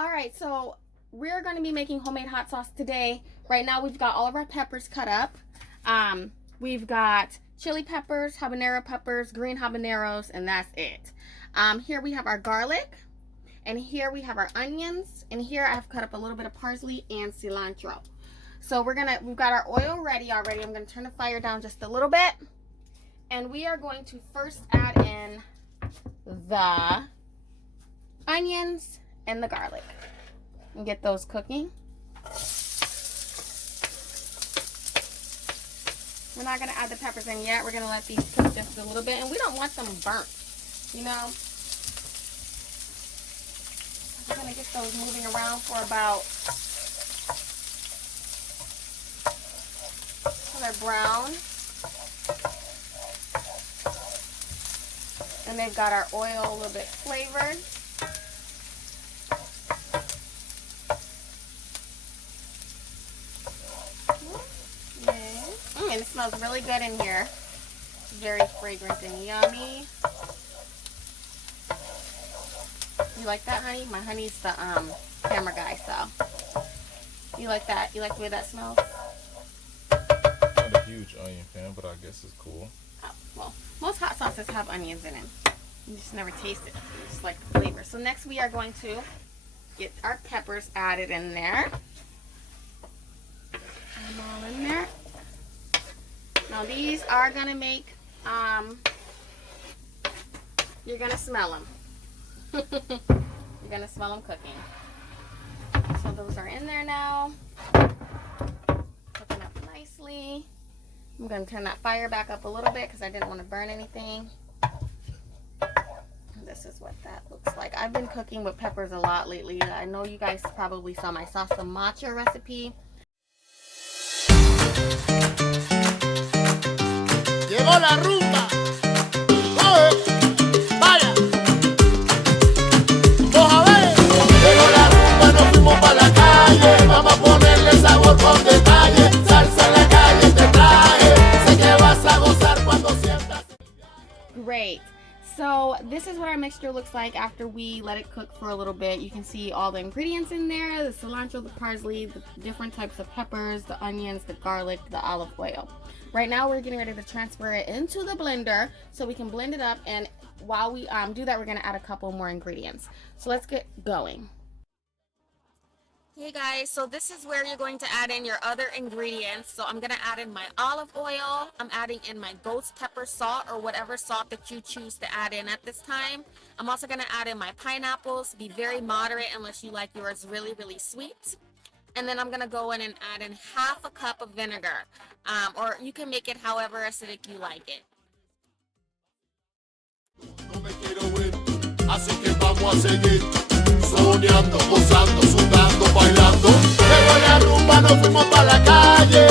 All right, so we're going to be making homemade hot sauce today. Right now we've got all of our peppers cut up. We've got chili peppers, habanero peppers, green habaneros, and that's it. Here we have our garlic, and here we have our onions, and here I've cut up a little bit of parsley and cilantro. So we've got our oil ready already. I'm going to turn the fire down just a little bit, and we are going to first add in the onions and the garlic and get those cooking. We're not going to add the peppers in yet. We're going to let these cook just a little bit, and we don't want them burnt, you know. We're going to get those moving around for about till they're brown. And they've got our oil a little bit flavored. And it smells really good in here. It's very fragrant and yummy. You like that, honey? My honey's the camera guy, so. You like that? You like the way that smells? I'm not a huge onion fan, but I guess it's cool. Oh, well, most hot sauces have onions in it. You just never taste it. You just like the flavor. So next we are going to get our peppers added in there. Put them all in there. Now these are gonna make, you're gonna smell them. You're gonna smell them cooking. So those are in there now. Cooking up nicely. I'm gonna turn that fire back up a little bit because I didn't want to burn anything. And this is what that looks like. I've been cooking with peppers a lot lately. I know you guys probably saw my salsa matcha recipe. Llegó la rumba. ¡Oye! ¡Vaya! ¡Vamos a ver! Llegó la rumba, nos fuimos para la calle. Vamos a ponerle sabor con detalle. Salsa en la calle te traje. Sé que vas a gozar cuando sientas. Great. So this is what our mixture looks like after we let it cook for a little bit. You can see all the ingredients in there, the cilantro, the parsley, the different types of peppers, the onions, the garlic, the olive oil. Right now we're getting ready to transfer it into the blender so we can blend it up, and while we do that, we're going to add a couple more ingredients. So let's get going. Hey guys, so this is where you're going to add in your other ingredients. So I'm going to add in my olive oil. I'm adding in my ghost pepper salt or whatever salt that you choose to add in at this time. I'm also going to add in my pineapples. Be very moderate unless you like yours really, really sweet. And then I'm going to go in and add in half a cup of vinegar. Or you can make it however acidic you like it. No me quiero ver, así que vamos a seguir soñando, gozando, sudando, bailando. Llegó la rumba, nos fuimos para la calle.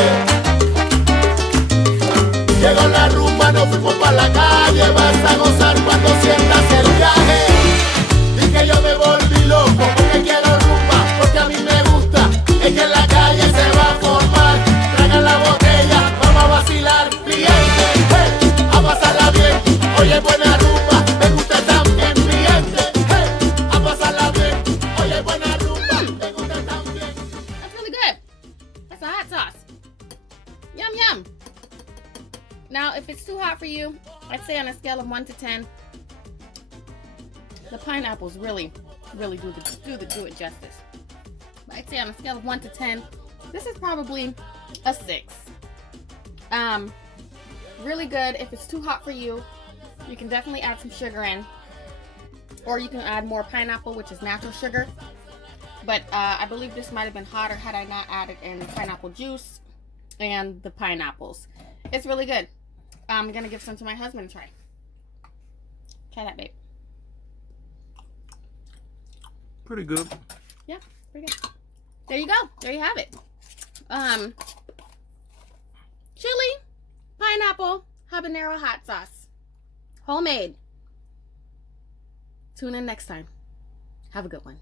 Llegó la rumba, nos fuimos para la calle. Vas a gozar cuando sientas el viaje. Y que yo me volví loco porque quiero rumba, porque a mí me gusta. Es que en la calle se va a formar. Traigan la botella, vamos a vacilar, cliente, hey, a pasarla bien. Oye, buena rumba, me gusta también, cliente, hey, a pasarla bien. Oye, buena rumba, me gusta también. That's really good. That's a hot sauce. Yum, yum. Now, if it's too hot for you, I'd say on a scale of 1 to 10, the pineapples really do it justice. But I'd say on a scale of 1 to 10, this is probably a 6. Really good. If it's too hot for you, you can definitely add some sugar in, or you can add more pineapple, which is natural sugar. But I believe this might have been hotter had I not added in pineapple juice and the pineapples. It's really good. I'm gonna give some to my husband to try. Try that, babe. Pretty good. Yeah, pretty good. There you go. There you have it. Chili, pineapple, habanero hot sauce. Homemade. Tune in next time. Have a good one.